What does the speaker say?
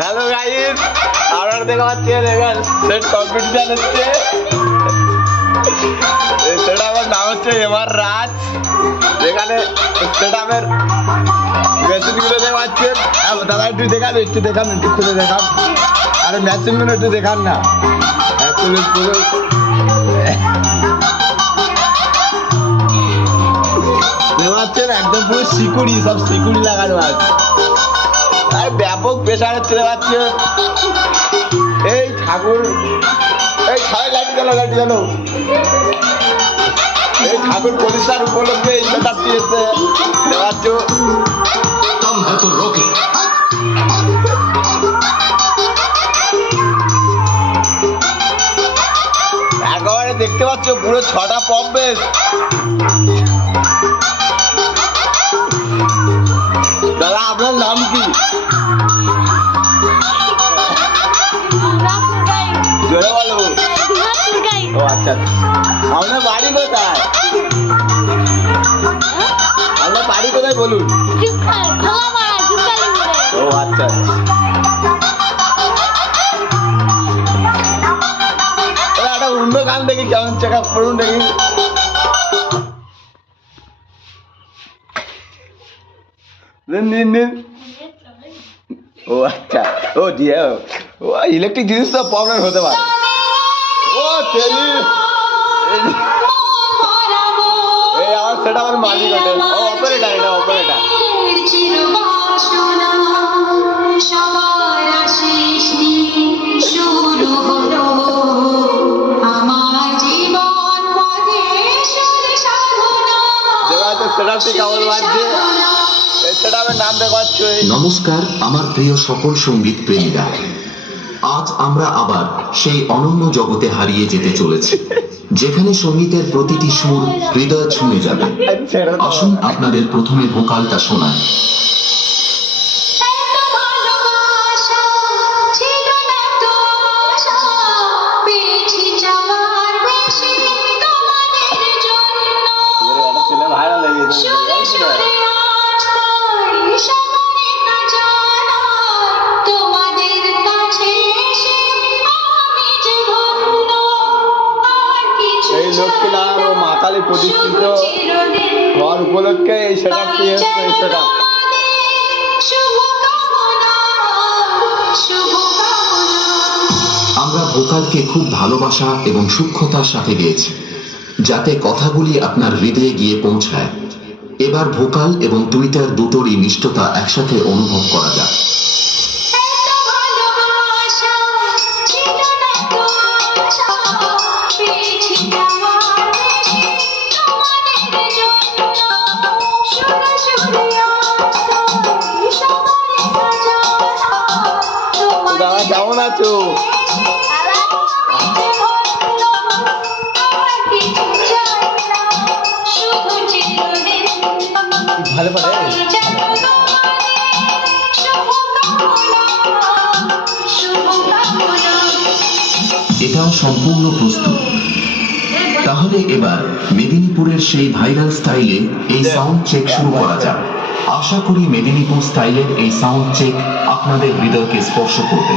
Hello guys, আপনারা দেখতে পাচ্ছেন এবার সেট কম্পিটিশন হচ্ছে। সেটা আমার নাম হচ্ছে এবার রাজ। যেখানে সেটামের মেশিনগুলো দেখতে পাচ্ছেন। দাদা একটু দেখান, একটু খুলে দেখান। আরে মেশিনগুলো একটু দেখান না। দেখতে পাচ্ছেন একদম পুরো সিকুড়ি, সব সিকুড়ি লাগানো আছে। আর ব্যাপক প্রেশার হচ্ছে পাচ্ছেন। এই ঠাকুর, এই লাইট গেল। এই ঠাকুর প্রতিষ্ঠার উপলক্ষে এই সেটআপটি এসে দেওয়াচ্ছ। একেবারে দেখতে পাচ্ছ পুরো 6টা পম্প বেস। দাদা আপনার নাম কি? জোরে বলো। ও আচ্ছা, আপনার বাড়ি কোথায়? আপনার বাড়ি কোথায় বলুন? ও আচ্ছা, একটা অন্য গান দেখি, কেমন চেক আপ করুন দেখি। নিন। ও আচ্ছা, ও দিয়ে ও ইলেকট্রিক জিনিস তো প্রবলেম হতে পারে। ও তেরি, এই আমার সেটা আমার মালিক ওঠে। ও অপারেটার, এটা অপারেটার। নমস্কার আমার প্রিয় সকল সঙ্গীত প্রেমীরা, আজ আমরা আবার সেই অনন্য জগতে হারিয়ে যেতে চলেছি, যেখানে সঙ্গীতের প্রতিটি সুর হৃদয় ছুঁয়ে যাবে। আসুন আপনাদের প্রথমে ভোকালটা শোনায়। এই লক্ষ্মীনারায়ণ ও মা কালী প্রতিষ্ঠিত হওয়ার উপলক্ষে এই সেটআপটি এসছে। এই সেটআপ আমরা ভোকালকে খুব ভালোবাসা এবং সূক্ষ্মতার সাথে গেয়েছি, যাতে কথাগুলি আপনার হৃদয়ে গিয়ে পৌঁছায়। এবার ভোকাল এবং টুইটার দুটোরই মিষ্টতা একসাথে অনুভব করা যায়। দাদা কেমন আছো? ভালো পারে। এটাও সম্পূর্ণ প্রস্তুত। তাহলে এবার মেদিনীপুরের সেই ভাইরাল স্টাইলে এই সাউন্ড চেক শুরু করা যাক। আশা করি মেদিনীপুর স্টাইলের এই সাউন্ড চেক আপনাদের হৃদয়কে স্পর্শ করবে।